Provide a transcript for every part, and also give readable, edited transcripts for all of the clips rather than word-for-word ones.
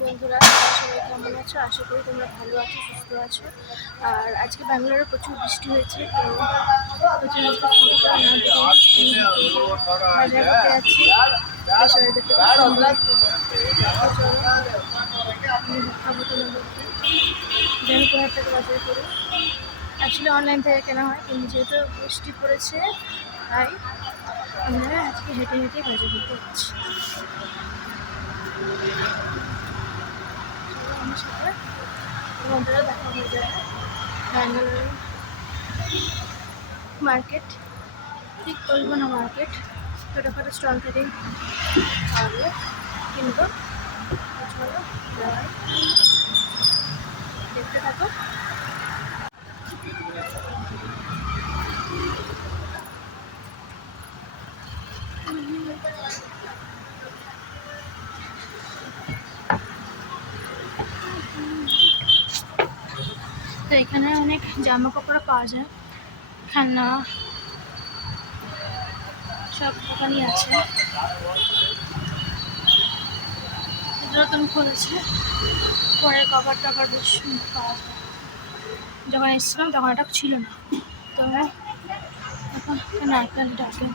বন্ধুরা, সবাই কেমন আছো? আশা করি তোমরা ভালো আছো, সুস্থ আছো। আর আজকে ব্যাঙ্গালোরে প্রচুর বৃষ্টি হয়েছে, তো প্রচুর ফটোটা না দেখে বাজার করতে যাচ্ছি। দেখতে খাবো তোমাদেরকে, যেন কোথার থেকে বাজার করি। অ্যাকচুয়ালি অনলাইন থেকে কেনা হয়, কিন্তু যেহেতু বৃষ্টি পড়েছে তাই আমরা আজকে হেঁটে হেঁটে বাজার করতে যাচ্ছি। আমার সাথে তোমাদেরও দেখা হয়ে যাবে। ব্যাঙ্গালোর মার্কেট, ঠিক করবো না মার্কেট, ছোটোখাটো স্টল থেকেই পারবে কিনবো। চলো দেখতে থাকো। তো এখানে অনেক জামা কাপড় পাওয়া যায়, খেলনা সব দোকানই আছে। নতুন খুলেছে, পরে কভার টভার বেশ পাওয়া যায়। যখন এসেছিলাম তখন এটা ছিল না, তো এখন নারকেল টারকেল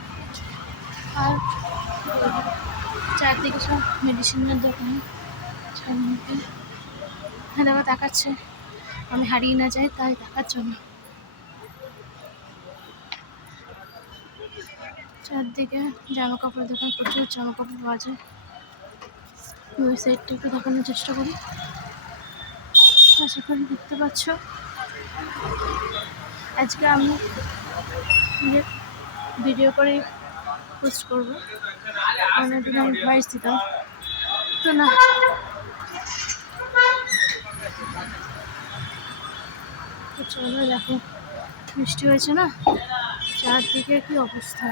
আর চারদিকে সব মেডিসিনের দোকান। দেখো দেখাচ্ছে, আমি হারিয়ে না যাই তাই দেখার জন্য। চারদিকে জামা কাপড় দোকান, প্রচুর জামা কাপড় পাওয়া যায়। ওই সাইডটা একটু দেখানোর চেষ্টা করি। আশা করি দেখতে পাচ্ছ। আজকে আমি ভিডিও করে পোস্ট করবো, অনেকদিন আমি ভয়েস দিতাম তো না। তো চলো দেখো, বৃষ্টি হয়েছে না, চারদিকে কি অবস্থা।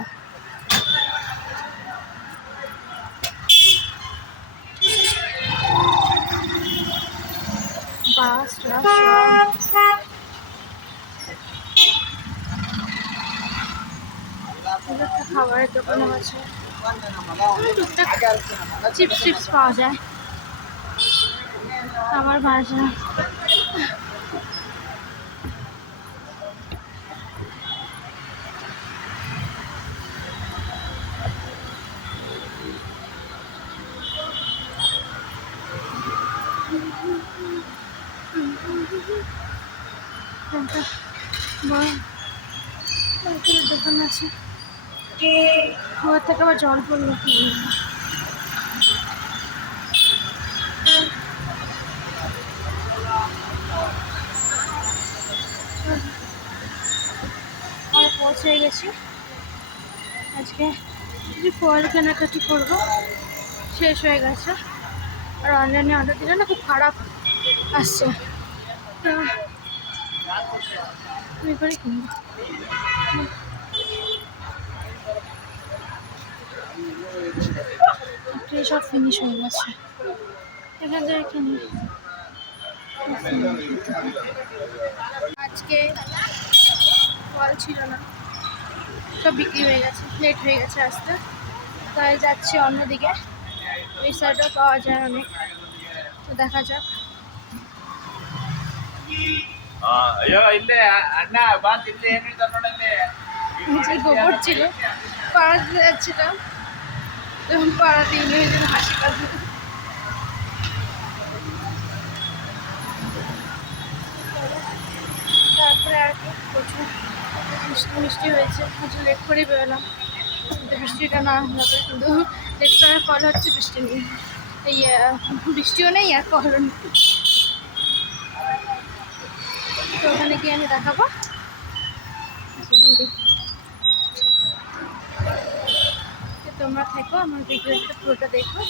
বাস একটা খাবারের দোকানও আছে, টুকটাক চিপস টিপস পাওয়া যায়, খাবার ভাজা। দোকান আছে, ওর থেকে আবার জল পড়লো। আর পৌঁছে গেছি। আজকে ফল কেনাকাটি করবো, শেষ হয়ে গেছে। আর অনলাইনে অর্ডার দিলে না খুব খারাপ আসছে, তো আমি করে কিনবো। সব ফিনিশ হয়ে গেছে, এখান থেকে কিনি। আজকে ফল ছিল না, সব বিক্রি হয়ে গেছে, লেট হয়ে গেছে আসতে, তাই যাচ্ছি অন্যদিকে। ওই সাইডেও পাওয়া যায় অনেক, তো দেখা যাক। গোবর ছিল, পাড়াতে যাচ্ছিলাম, তখন পাড়াতে ইংরেজি হাসি কাঁদে। তারপরে আর কি প্রচুর মিষ্টি মিষ্টি হয়েছে, প্রচুর লেট করেই বেরোলাম, কিন্তু বৃষ্টিটা না হবে। কিন্তু লেট করার ফল হচ্ছে বৃষ্টি নেই, এই বৃষ্টিও নেই আর ফলও নেই। তো ওখানে গিয়ে আমি দেখাবো। তোমরা থেকো, আমার ভিডিওটা পুরোটা দেখো।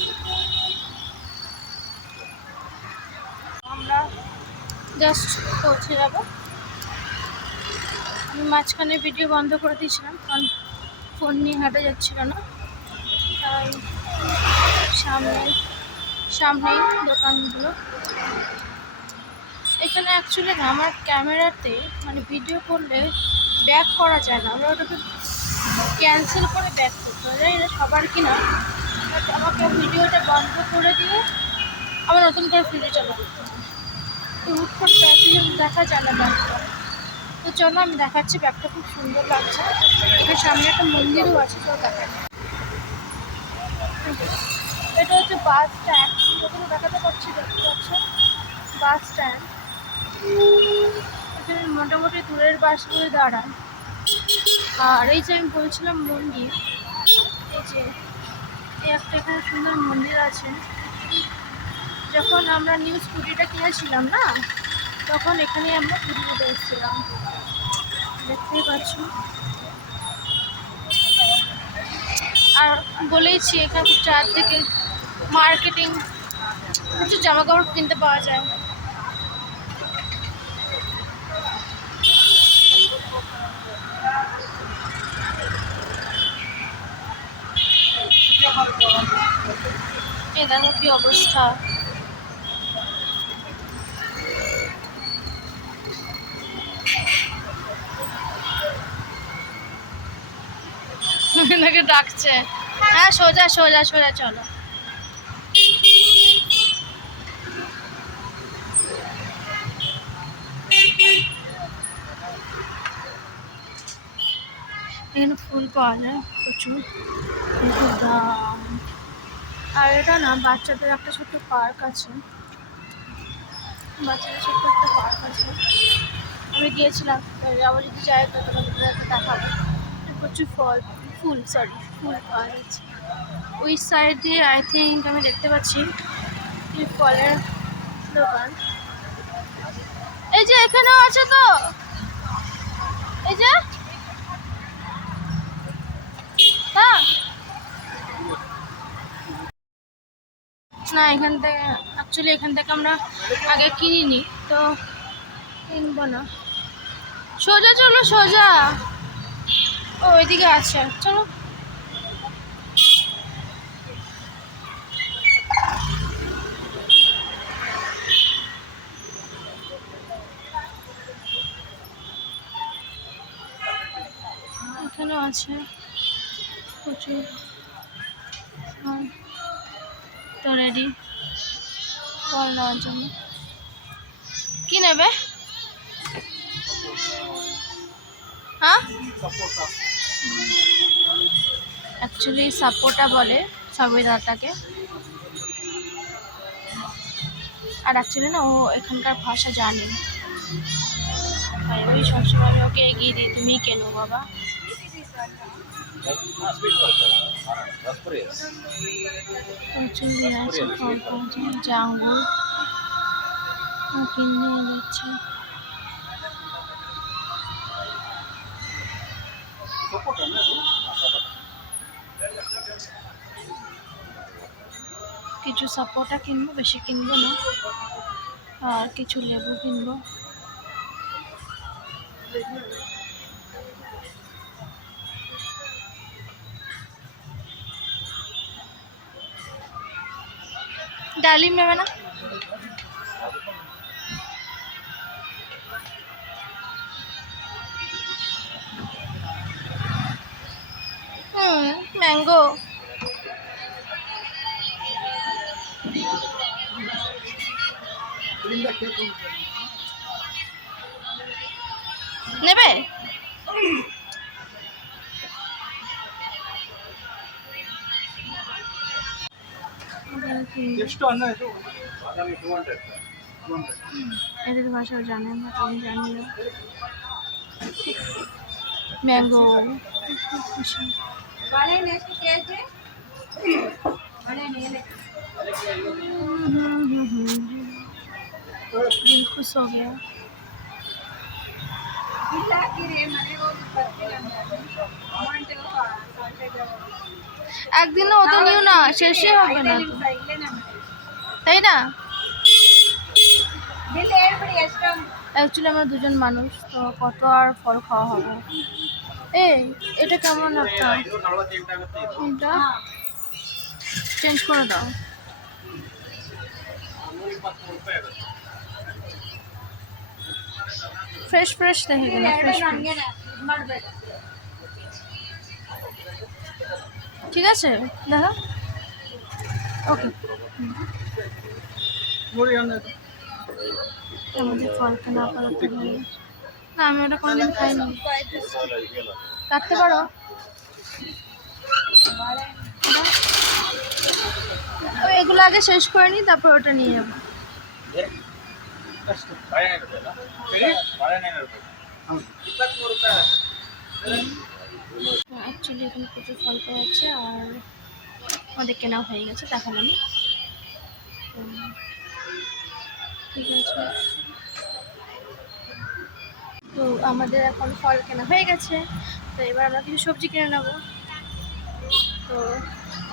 আমরা জাস্ট পৌঁছে যাবো। আমি মাঝখানে ভিডিও বন্ধ করে দিয়েছিলাম, কারণ ফোন নিয়ে হাঁটা যাচ্ছিল না, তাই সামনেই দোকানগুলো। এখানে অ্যাকচুয়ালি আমার ক্যামেরাতে মানে ভিডিও করলে ব্যাক করা যায় না, আমরা ওটাকে ক্যান্সেল করে ব্যাক করতে হয়, জানি না সবার কিনা। বাট আমাকে ভিডিওটা বন্ধ করে দিয়ে আবার নতুন করে ভিডিও চালু করতে হয়। তো হুট করে ব্যাগটা দেখা যায় না ব্যাগটা। তো চলো আমি দেখাচ্ছি, ব্যাগটা খুব সুন্দর লাগছে। এখানে সামনে একটা মন্দিরও আছে, চলো দেখা যায়। এটা হচ্ছে বাস স্ট্যান্ড, ওখানে দেখাতে পাচ্ছি, দেখতে পাচ্ছ বাস স্ট্যান্ড। এখানে মোটামুটি দূরের বাসগুলো দাঁড়ায়। আর এই যে আমি বলছিলাম মন্দির, এই যে এই একটা এখানে সুন্দর মন্দির আছে। যখন আমরা নিউ স্কুটিটা কিনেছিলাম না, তখন এখানে আমরা পুজো দিতে এসেছিলাম, দেখতেই পাচ্ছ। আর বলেইছি এখানে চারদিকে মার্কেটিং, কিছু জামা কাপড় কিনতে পাওয়া যায়। এই দেখো কি অবস্থা। এনাকে ডাকছে, হ্যাঁ সোজা সোজা সোজা চলো। এখানে ফুল পাওয়া যায় প্রচুর, কিন্তু দাম। আর এটা না বাচ্চাদের একটা ছোট্ট পার্ক আছে, বাচ্চাদের ছোট্ট একটা পার্ক আছে। আমি গিয়েছিলাম, আবার যদি যাই তো তোমাদের দেখাবো। প্রচুর ফুল পাওয়া যাচ্ছে ওই সাইডে। আই থিঙ্ক আমি দেখতে পাচ্ছি এই ফলের দোকান। এই যে এখানেও আছে তো, এই যে হ্যাঁ না, এখান থেকে অ্যাকচুয়ালি এখান থেকে আমরা আগে কিনিনি, তো কিনবো না। সোজা চলো সোজা, ও ওইদিকে আছে, চলো। এখানেও আছে প্রচুর। তো রেডি ফল নেওয়ার জন্য। কি নেবে? হ্যাঁ অ্যাকচুয়ালি সাপোটা বলে সবেদাটাকে। আর অ্যাকচুয়ালি না ও এখানকার ভাষা জানে, তাই ওই সবসময় আমি ওকে এগিয়ে দিই, তুমি কেনো বাবা। প্রচুর আছে ফল পাওয়া যায়, যে আঙ্গুর কিনে দিচ্ছে। কিছু সাপোটা কিনবো, বেশি কিনবো না, আর কিছু লেবু কিনবো। ডালিম নেবে না? ম্যাঙ্গো নেবে? এদের ভাষাও জানে না, আমি জানি না। ম্যাঙ্গো दिल खुश हो गया। একদিন ও তো নিও না, শেষই হবে না তো, তাই না? অ্যাকচুয়ালি আমরা দুজন মানুষ, তো কত আর ফল খাওয়া হবে। এই এটা কেমন একটা, এটা চেঞ্জ করে দাও। फ्रेश फ्रेश रहेगा ना, फ्रेश फ्रेश। ঠিক আছে দেখো। ওকে, আমাদের ফল কেনা আপাতত হয়ে গেছে। না আমি ওটা কোনোদিন খাইনি। কাটতে পারো? এগুলো আগে শেষ করে নিই, তারপর ওটা নিয়ে যাবো। অ্যাকচুয়ালি এখানে প্রচুর ফল পাওয়া যাচ্ছে, আর আমাদের কেনা হয়ে গেছে, দেখালাম। ঠিক আছে, তো আমাদের এখন ফল কেনা হয়ে গেছে, তো এবার আমরা কিছু সবজি কিনে নেবো। তো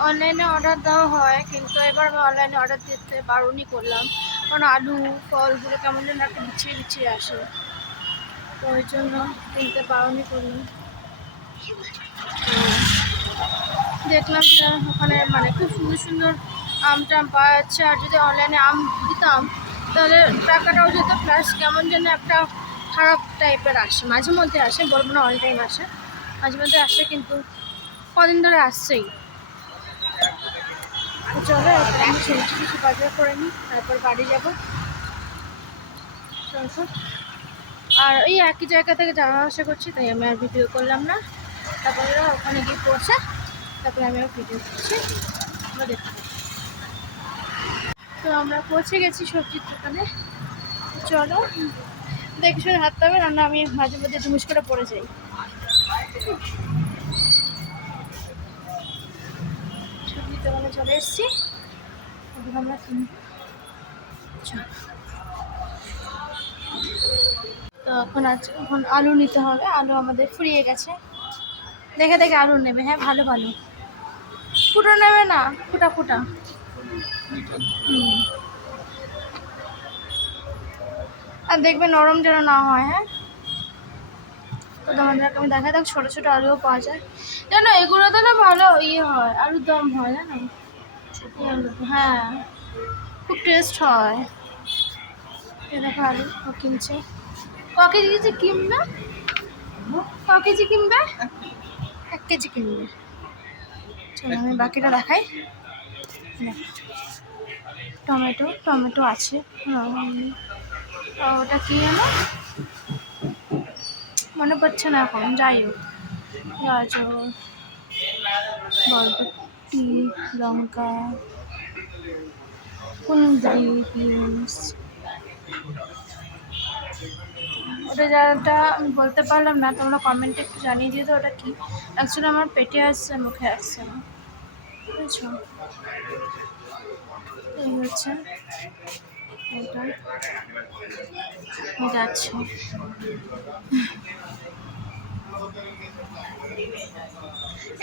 অনলাইনে অর্ডার দেওয়া হয়, কিন্তু এবার আমি অনলাইনে অর্ডার দিতে বারণই করলাম, কারণ আলু ফলগুলো কেমন যেন একটা বিছিয়ে বিছিয়ে আসে, তো ওই জন্য কিনতে বারণই করলাম। দেখলাম যে ওখানে মানে খুব সুন্দর সুন্দর আম টাম পাওয়া যাচ্ছে, আর যদি অনলাইনে আম দিতাম তাহলে টাকাটাও যেত, প্লাস কেমন যেন একটা খারাপ টাইপের আসে, মাঝে মধ্যে আসে, বলবো না অল টাইম আসে, মাঝে মধ্যে আসে, কিন্তু কদিন ধরে আসছেই। চলো আমি সবজি কিছু বাজার করে নিই, তারপর বাড়ি যাবো। আর এই একই জায়গা থেকে যাওয়া আসা করছি, তাই আমি আর ভিডিও করলাম না। তারপরে ওখানে গিয়ে পড়ছে, তারপরে আমি আর ভিডিও করছি, দেখতে। তো আমরা পৌঁছে গেছি সবজির দোকানে, চলো দেখে শুনে হাঁটতে হবে, রান্না আমি মাঝে মধ্যে ধুমুস করে পড়ে যাই। সবজির দোকানে চলে এসেছি, আমরা তো এখন আলু নিতে হবে, আলু আমাদের ফুরিয়ে গেছে, দেখে দেখে আলু নেবে। হ্যাঁ ভালো ভালো, ফুটো নেবে না, ফুটা ফুটা। আর দেখবে নরম যেন না হয়। হ্যাঁ, তো তোমাদেরকে আমি দেখা দেখ, ছোটো ছোটো আলুও পাওয়া যায় জানো, এগুলোতে না ভালো ইয়ে হয়, আলুর দম হয় জানো। হ্যাঁ, খুব টেস্ট হয়। দেখো আলু ও কিনছে, ক কেজি কিনবে? ক কেজি কিনবে? 1 কেজি কিনবে। চলো আমি বাকিটা দেখাই। টমেটো টমেটো আছে, ওটা কি হলো মনে পড়ছে না এখন, যাই হোক। গাজর, বরবটি, লঙ্কা, কুঁদরি, বিনস। ওটা যাটা আমি বলতে পারলাম না, তোমরা কমেন্টে একটু জানিয়ে দিও তো ওটা কি। অ্যাকচুয়ালি আমার পেটে আসছে, মুখে আসছে না, বুঝেছো। এই হচ্ছে এটা, যাচ্ছি।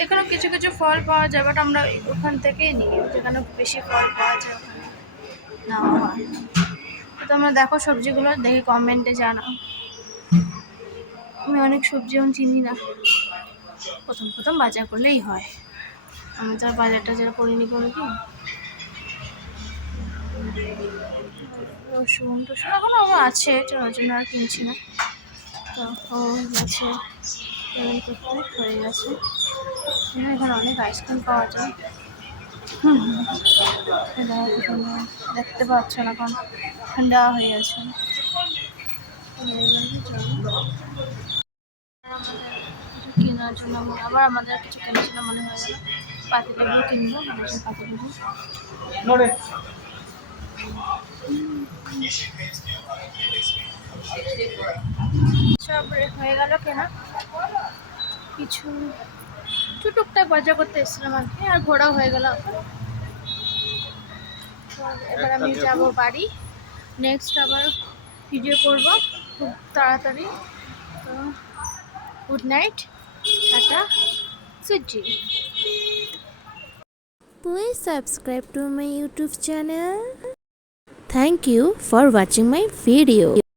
এখানে কিছু কিছু ফল পাওয়া যায়, বাট আমরা ওখান থেকেই নিই, যেখানে বেশি ফল পাওয়া যায় ওখানে নেওয়া হয়। তো তোমরা দেখো সবজিগুলো, দেখে কমেন্টে জানাও। আমি অনেক সবজি এখন চিনি না, প্রথম প্রথম বাজার করলেই হয়, আমি তো আর বাজারটা যারা করিনি কোনো কি। রসুন টসুন এখন আমার আছে, ওই জন্য আর কিনছি না। তো হয়ে গেছে, পেমেন্ট করতে হয়ে গেছে। এখানে অনেক আইসক্রিম পাওয়া যায়। দেখতে পাচ্ছ না, কারণ ঠান্ডা হয়ে গেছে। কেনার জন্য আবার আমাদের কিছু কেনার মনে হয় গেল, পাতিলেবু কিনবো, পাতিলেবু। সব হয়ে গেল কেনা, কিছু টুকটাক বাজার করতে এসেছিলাম আর কি, আর ঘোরাও হয়ে গেল। এবার আমি যাব বাড়ি, নেক্সট আবার ভিডিও করব খুব তাড়াতাড়ি। তো good night, tata, sweet dream. Please subscribe to my YouTube channel. Thank you for watching my video.